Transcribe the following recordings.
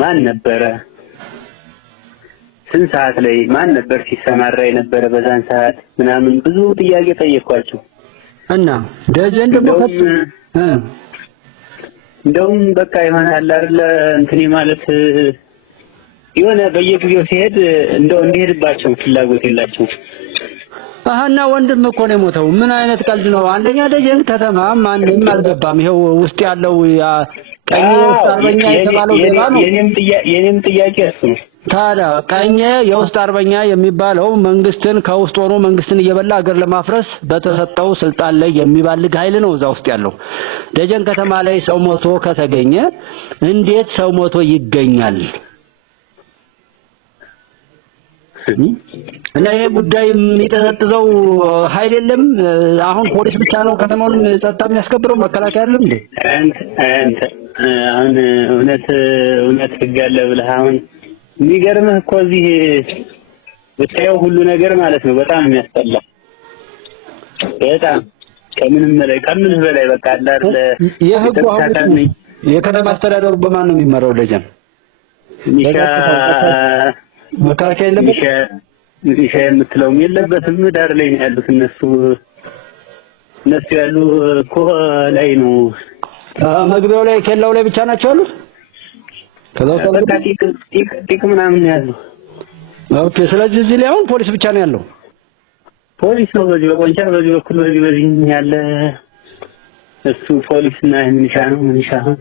ማን ነበረ? ስንት ሰዓት ላይ ማን ነበር ሲሰማራ የነበረ በዛን ሰዓት ምናምን ብዙ ጥያቄ ጠየቅኳቸው። እና ደጀን ደግሞ እንደውም በቃ ይሆናል አይደል እንትን ማለት የሆነ በየጊዜው ሲሄድ እንደው እንዲሄድባቸው ፍላጎት የላቸው። አሃና ወንድም እኮ ነው የሞተው። ምን አይነት ቀልድ ነው? አንደኛ ደጀን ከተማ ማንንም አልገባም። ይሄው ውስጥ ያለው ቀኝ የውስጥ አርበኛ የተባለው ሌባ ነው። የኔም ጥያቄ እሱ ነው። ታዲያ ቀኝ የውስጥ አርበኛ የሚባለው መንግስትን ከውስጥ ሆኖ መንግስትን እየበላ ሀገር ለማፍረስ በተሰጠው ስልጣን ላይ የሚባልግ ኃይል ነው እዛ ውስጥ ያለው። ደጀን ከተማ ላይ ሰው ሞቶ ከተገኘ እንዴት ሰው ሞቶ ይገኛል? እና ይሄ ጉዳይ የሚጠዘጥዘው ኃይል የለም። አሁን ፖሊስ ብቻ ነው ከተማውን ጸጥታ የሚያስከብረው፣ መከላከያ አይደለም እንዴ? አሁን እውነት ህግ አለ ብለህ አሁን የሚገርምህ እኮ እዚህ ብታየው ሁሉ ነገር ማለት ነው በጣም የሚያስጠላ በጣም ከምንም በላይ በቃ አላር የህጉ አሁን የከተማ አስተዳደሩ በማን ነው የሚመራው? ደጀን መከላከያ የለበት? ሚሊሻ የምትለውም የለበትም። ዳር ላይ ነው ያሉት እነሱ ያሉ እኮ ላይ ነው መግቢያው ላይ ኬላው ላይ ብቻ ናቸው ያሉት። ከዛው ቲክ ምናምን ያለው። ኦኬ። ስለዚህ እዚህ ላይ አሁን ፖሊስ ብቻ ነው ያለው። ፖሊስ ነው በዚህ በቆንቻር በዚህ በኩል በዚህ ያለ እሱ ፖሊስና ሚሊሻ ነው። ሚሊሻ ነው።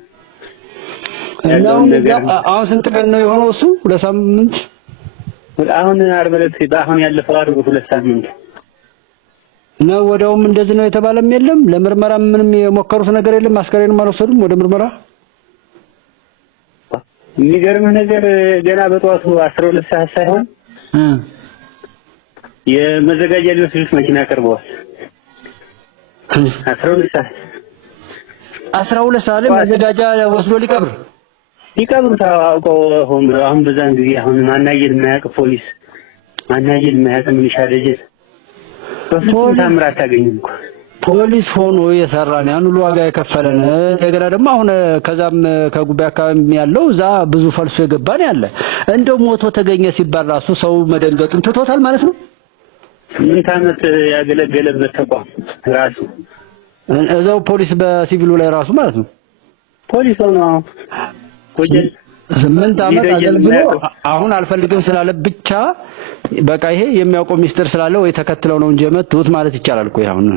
አሁን ስንት ቀን ነው የሆነው እሱ? 2 ሳምንት አሁን ዓርብ ዕለት አሁን ያለፈው ዓርብ 2 ሳምንት ነው። ወዲያውም እንደዚህ ነው የተባለም የለም። ለምርመራ ምንም የሞከሩት ነገር የለም። አስከሬንም አልወሰዱም ወደ ምርመራ። የሚገርምህ ነገር ገና በጠዋቱ 12 ሰዓት ሳይሆን የመዘጋጃ ሊወስዱት መኪና ቀርበዋል። 12 ሰዓት ላይ መዘጋጃ ወስዶ ሊቀብር ታውቀው ሆም ብለው አሁን በዛን ጊዜ አሁን ማናየል የማያውቅ ፖሊስ ማናየል የማያውቅ ሚሊሻ ደጀን በፍጹም ታምራት አታገኝም እኮ ፖሊስ ሆኖ የሰራን ያን ሁሉ ዋጋ የከፈለን እንደገና ደግሞ አሁን ከዛም ከጉባኤ አካባቢ ያለው እዛ ብዙ ፈልሶ የገባን ያለ እንደው ሞቶ ተገኘ ሲባል ራሱ ሰው መደንገጡን ትቶታል ማለት ነው። 8 ዓመት ያገለገለበት ተቋም ራሱ እዛው ፖሊስ በሲቪሉ ላይ ራሱ ማለት ነው ፖሊስ ሆኖ ወጀል 8 ዓመት አገልግሎ አሁን አልፈልግም ስላለ ብቻ በቃ ይሄ የሚያውቀው ሚስጥር ስላለ ወይ ተከትለው ነው እንጂ መጥቶት ማለት ይቻላል እኮ አሁን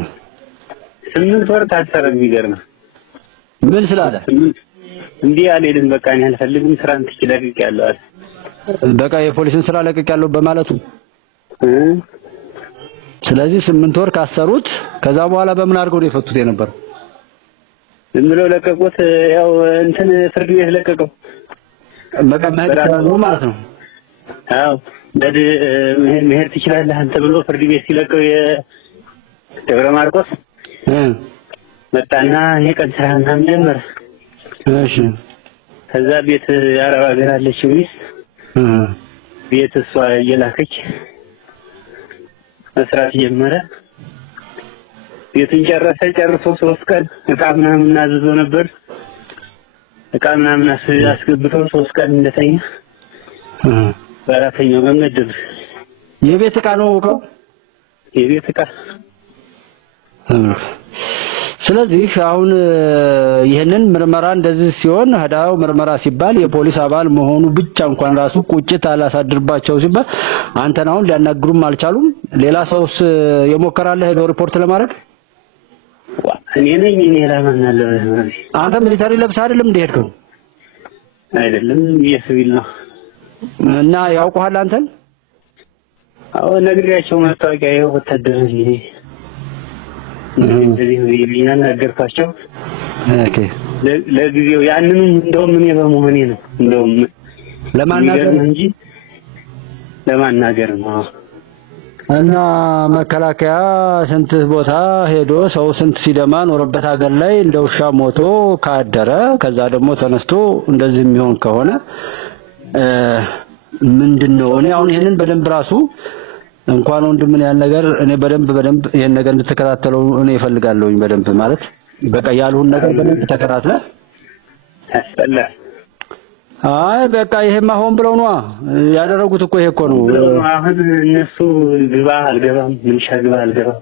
8 ወር ታሰረ። የሚገርም ምን ስላለ እንዲህ አልሄድም በቃ እኔ አልፈልግም ስራን ትችላለህ ያለው በቃ የፖሊስን ስራ ለቅቅ ያለው በማለቱ ስለዚህ 8 ወር ካሰሩት ከዛ በኋላ በምን አድርገው ነው የፈቱት የነበረው? ዝም ብለው ለቀቁት። ያው እንትን ፍርድ ቤት ለቀቀው በቃ ማለት ነው። አዎ መሄድ ትችላለህ አንተ ብሎ ፍርድ ቤት ሲለቀው የደብረ ማርቆስ መጣና የቀን ስራ ምናምን ጀመረ። እሺ ከዛ ቤት አረብ ሀገር አለች ሚስት ቤት እሷ እየላከች መስራት ጀመረ። ቤቱን ጨርሶ 3 ቀን እቃ ምናምን አዝዞ ነበር። እቃ ምናምን አስገብቶ 3 ቀን እንደተኛ በአራተኛው ቀን ገደሉ። የቤት እቃ ነው እኮ የቤት እቃ። ስለዚህ አሁን ይሄንን ምርመራ እንደዚህ ሲሆን ሀዳው ምርመራ ሲባል የፖሊስ አባል መሆኑ ብቻ እንኳን ራሱ ቁጭት አላሳድርባቸው ሲባል አንተን አሁን ሊያናግሩም አልቻሉም። ሌላ ሰውስ የሞከራለ ሄዶ ሪፖርት ለማድረግ እኔ ለማናለ አንተ ሚሊታሪ ለብሰህ አይደለም እንደሄድከው? አይደለም የሲቪል ነው። እና ያውቁሃል አንተን? አዎ ነግሬያቸው መታወቂያ ይኸው ወታደር ነኝ እንደዚህ ይብኛል ነገርኳቸው። ኦኬ ለጊዜው ያንንም እንደውም እኔ በመሆኔ ነው እንደውም ለማናገር ነው። እና መከላከያ ስንት ቦታ ሄዶ ሰው ስንት ሲደማ ኖርበት ሀገር ላይ እንደ ውሻ ሞቶ ካደረ ከዛ ደግሞ ተነስቶ እንደዚህ የሚሆን ከሆነ ምንድነው? እኔ አሁን ይሄንን በደንብ ራሱ እንኳን ወንድምን ያን ነገር እኔ በደንብ ይሄን ነገር እንድትከታተለው እኔ እፈልጋለሁኝ። በደንብ ማለት በቃ ያልሁን ነገር በደንብ ተከታትለ አስፈላ አይ በቃ ይሄማ ሆን ብለው ነው ያደረጉት እኮ ይሄ እኮ ነው። አሁን እነሱ ግባ አልገባም ምንሻ ግባ አልገባም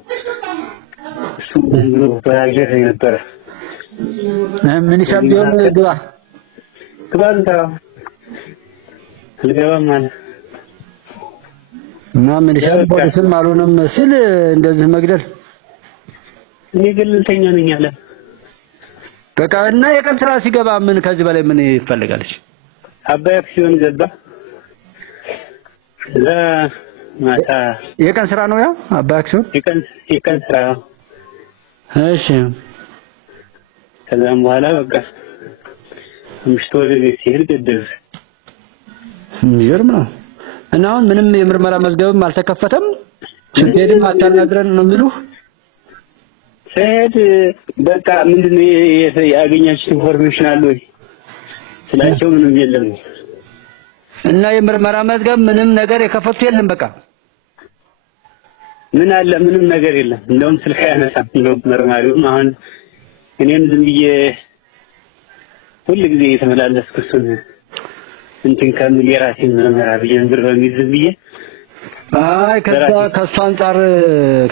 እሱ ብሎ ባያገር ነበር ምንሻ ቢሆን ግባ ግባ አልገባም ማለት እና ምንሻ ፖሊስም አልሆነም ሲል እንደዚህ መግደል እኔ ገለልተኛ ነኝ አለ። በቃ እና የቀን ስራ ሲገባ ምን ከዚህ በላይ ምን ይፈልጋል? አባይ አክሲዮን ገባ ለማታ የቀን ስራ ነው ያ አባይ አክሲዮን የቀን ስራ። እሺ ከዛም በኋላ በቃ ምሽቶ ወደ ቤት ሲሄድ ገደሉት። ይገርም ነው። እና አሁን ምንም የምርመራ መዝገብም አልተከፈተም ስትሄድም አታናግረን ነው የሚሉህ? ስሄድ በቃ ምንድነው ያገኛችሁት ኢንፎርሜሽን አለ ወይ ስላቸው ምንም የለም። እና የምርመራ መዝገብ ምንም ነገር የከፈቱ የለም። በቃ ምን አለ ምንም ነገር የለም። እንደውም ስልክ ያነሳም ነው መርማሪውም። አሁን እኔም ዝም ብዬ ሁሉ ጊዜ የተመላለስኩ እሱን እንትን ከምን የራሴን ምርመራ ብዬ እንብር በሚል ዝም ብዬ አይ ከሱ አንፃር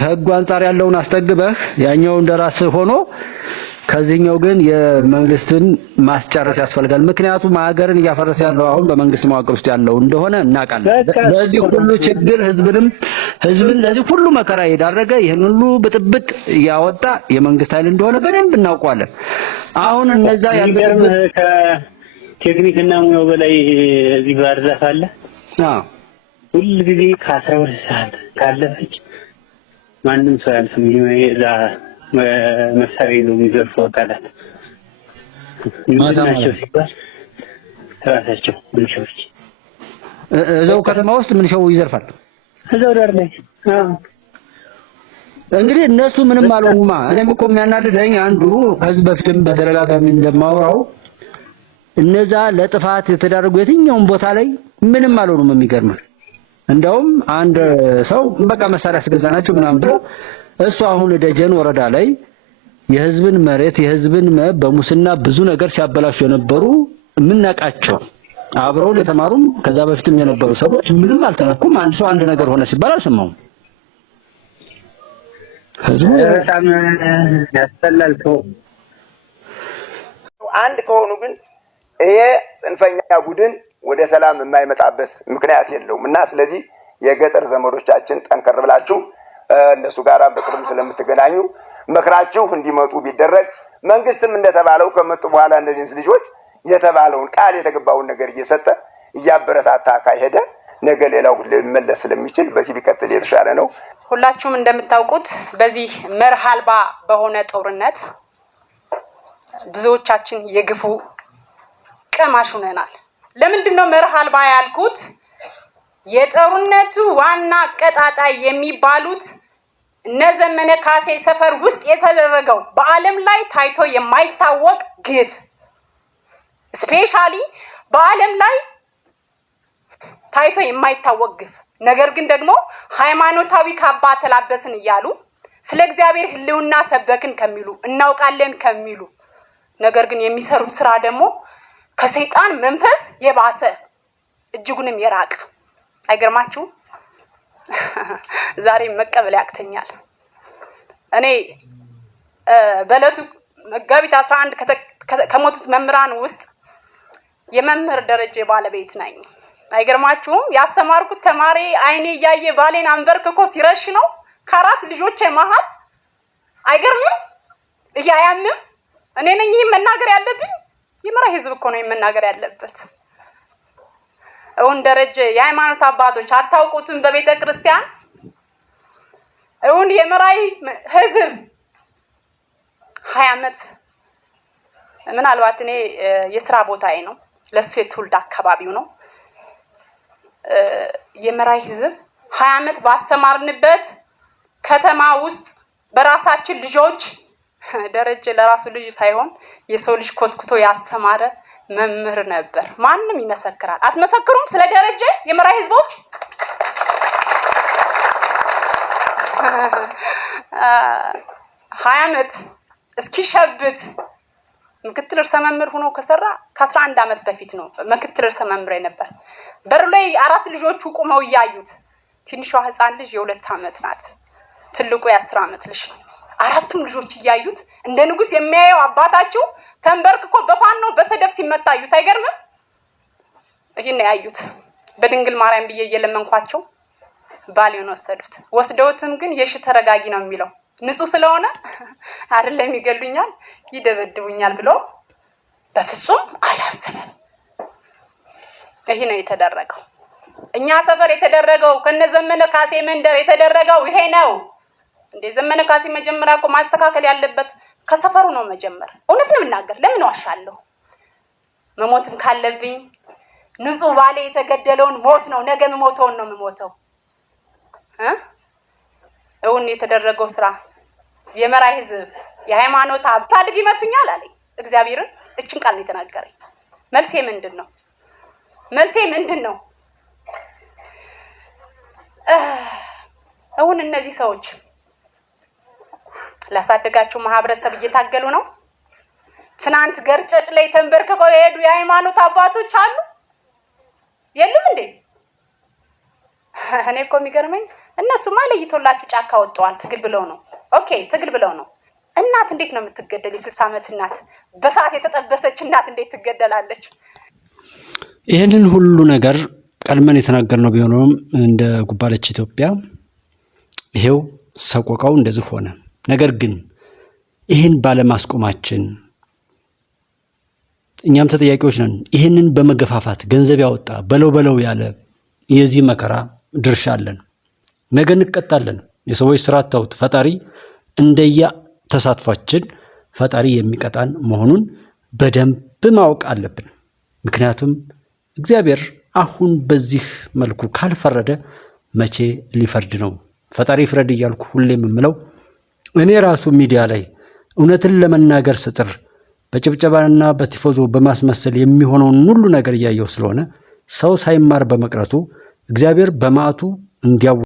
ከህጉ አንፃር ያለውን አስጠግበህ ያኛው እንደራስህ ሆኖ ከዚህኛው ግን የመንግስትን ማስጨረስ ያስፈልጋል። ምክንያቱም ሀገርን እያፈረሰ ያለው አሁን በመንግስት መዋቅር ውስጥ ያለው እንደሆነ እናውቃለን። በዚህ ሁሉ ችግር ህዝብን ለዚህ ሁሉ መከራ የዳረገ ይሄን ሁሉ ብጥብጥ ያወጣ የመንግስት ኃይል እንደሆነ በደንብ እናውቀዋለን። አሁን እነዛ ያልገርም ከቴክኒክና ሙያው በላይ እዚህ ባህር ዛፍ አለ። ሁሉ ጊዜ ከ12 ሰዓት ካለፈች ማንም ሰው ያልፍም ይዛ መሳሪያ ይዘው የሚዘርፉ አካላት ናቸው ሲባል ራሳቸው ምንሾች እዛው ከተማ ውስጥ ምን ሸው ይዘርፋል እዛው ዳር ላይ እንግዲህ እነሱ ምንም አልሆኑማ። እኔም እኮ የሚያናድደኝ አንዱ ከዚህ በፊትም በተደጋጋሚ እንደማወራው እነዛ ለጥፋት የተዳረጉ የትኛውም ቦታ ላይ ምንም አልሆኑም። የሚገርም እንደውም አንድ ሰው በቃ መሳሪያ አስገዛናቸው ምናምን ብሎ እሱ አሁን ደጀን ወረዳ ላይ የህዝብን መሬት የህዝብን በሙስና ብዙ ነገር ሲያበላሹ የነበሩ ምንናቃቸው አብረው ለተማሩም ከዛ በፊትም የነበሩ ሰዎች ምንም አልተነኩም። አንድ ሰው አንድ ነገር ሆነ ሲባል አልሰማውም። ህዝቡ በጣም ያስጠላል። አንድ ከሆኑ ግን ይሄ ጽንፈኛ ቡድን ወደ ሰላም የማይመጣበት ምክንያት የለውም እና ስለዚህ የገጠር ዘመዶቻችን ጠንከር ብላችሁ እነሱ ጋር በቅርብ ስለምትገናኙ መክራችሁ እንዲመጡ ቢደረግ መንግስትም እንደተባለው ከመጡ በኋላ እነዚህ ልጆች የተባለውን ቃል የተገባውን ነገር እየሰጠ እያበረታታ ካሄደ ነገ ሌላው ሊመለስ ስለሚችል በዚህ ቢቀጥል የተሻለ ነው። ሁላችሁም እንደምታውቁት በዚህ መርህ አልባ በሆነ ጦርነት ብዙዎቻችን የግፉ ቀማሽ ሆነናል። ለምንድነው መርህ አልባ ያልኩት? የጦርነቱ ዋና ቀጣጣይ የሚባሉት እነዘመነ ካሴ ሰፈር ውስጥ የተደረገው በዓለም ላይ ታይቶ የማይታወቅ ግፍ ስፔሻሊ በዓለም ላይ ታይቶ የማይታወቅ ግፍ ነገር ግን ደግሞ ሃይማኖታዊ ካባ ተላበስን እያሉ ስለ እግዚአብሔር ህልውና ሰበክን ከሚሉ እናውቃለን ከሚሉ ነገር ግን የሚሰሩት ስራ ደግሞ ከሰይጣን መንፈስ የባሰ እጅጉንም የራቀ አይገርማችሁ? ዛሬ መቀበል ያክተኛል። እኔ በለቱ መጋቢት 11 ከሞቱት መምህራን ውስጥ የመምህር ደረጀ ባለቤት ነኝ። አይገርማችሁም? ያስተማርኩት ተማሪ አይኔ ያየ ባሌን አንበርክኮ ሲረሽ ነው ከአራት ልጆቼ መሃል። አይገርምም? እያያምም እኔ ነኝ መናገር ያለብኝ። የመራይ ህዝብ እኮ ነው መናገር ያለበት። እውን ደረጀ የሃይማኖት አባቶች አታውቁትም? በቤተ ክርስቲያን እውን የመራይ ህዝብ 20 ዓመት ምናልባት እኔ የሥራ ቦታዬ ነው ለሱ የትውልድ አካባቢው ነው። የመራይ ህዝብ 20 ዓመት ባስተማርንበት ከተማ ውስጥ በራሳችን ልጆች ደረጀ ለራሱ ልጅ ሳይሆን የሰው ልጅ ኮትኩቶ ያስተማረ መምህር ነበር። ማንም ይመሰክራል። አትመሰክሩም? ስለ ደረጀ የመራይ ህዝቦች 20 ዓመት እስኪሸብት ምክትል ርዕሰ መምህር ሆኖ ከሰራ ከ11 ዓመት በፊት ነው ምክትል ርዕሰ መምህር ነበር። በር ላይ 4 ልጆቹ ቆመው ያዩት። ትንሿ ህፃን ልጅ የ2 ዓመት ናት። ትልቁ የ10 ዓመት ልጅ ነው። 4ቱም ልጆች ያዩት እንደ ንጉስ የሚያየው አባታቸው ተንበርክኮ በፋኖ በሰደፍ ሲመታዩት አይገርምም? ይሄን ያዩት በድንግል ማርያም ብዬ እየለመንኳቸው ባሌውን ወሰዱት። ወስደውትም ግን የሽ ተረጋጊ ነው የሚለው ንጹህ ስለሆነ አይደለም ይገሉኛል ይደበድቡኛል ብሎ በፍጹም አላሰበም። ይሄ ነው የተደረገው። እኛ ሰፈር የተደረገው ከነዘመነ ካሴ መንደር የተደረገው ይሄ ነው። እንደ ዘመነ ካሴ መጀመሪያ እኮ ማስተካከል ያለበት ከሰፈሩ ነው መጀመር። እውነት ነው እናገር። ለምን ዋሻለሁ? መሞትም ካለብኝ ንጹህ ባሌ የተገደለውን ሞት ነው ነገ መሞተውን ነው የምሞተው። እውን የተደረገው ስራ የመራይ ህዝብ የሃይማኖት አባታድግ ይመቱኛል አለኝ እግዚአብሔርን። እችን ቃል ነው የተናገረኝ። መልሴ ምንድነው? እውን እነዚህ ሰዎች ላሳደጋቸው ማህበረሰብ እየታገሉ ነው። ትናንት ገርጨጭ ላይ ተንበርከው የሄዱ የሃይማኖት አባቶች አሉ የሉም እንዴ? እኔ እኮ የሚገርመኝ እነሱማ ለይቶላችሁ ጫካ ወጣዋል ትግል ብለው ነው። ኦኬ ትግል ብለው ነው። እናት እንዴት ነው የምትገደል? የ60 ዓመት እናት በሰዓት የተጠበሰች እናት እንዴት ትገደላለች? ይሄንን ሁሉ ነገር ቀድመን የተናገርነው ቢሆንም እንደ ጉባለች ኢትዮጵያ ይሄው ሰቆቃው እንደዚህ ሆነ። ነገር ግን ይሄን ባለማስቆማችን እኛም ተጠያቂዎች ነን። ይሄንን በመገፋፋት ገንዘብ ያወጣ በለው ያለ የዚህ መከራ ድርሻ አለን። ነገ እንቀጣለን። የሰዎች ስራ ታውት ፈጣሪ እንደያ ተሳትፏችን ፈጣሪ የሚቀጣን መሆኑን በደንብ ማወቅ አለብን። ምክንያቱም እግዚአብሔር አሁን በዚህ መልኩ ካልፈረደ መቼ ሊፈርድ ነው? ፈጣሪ ፍረድ እያልኩ ሁሌም የምለው እኔ ራሱ ሚዲያ ላይ እውነትን ለመናገር ስጥር በጭብጨባና በቲፎዞ በማስመሰል የሚሆነውን ሁሉ ነገር እያየው ስለሆነ ሰው ሳይማር በመቅረቱ እግዚአብሔር በመዓቱ እንዲያው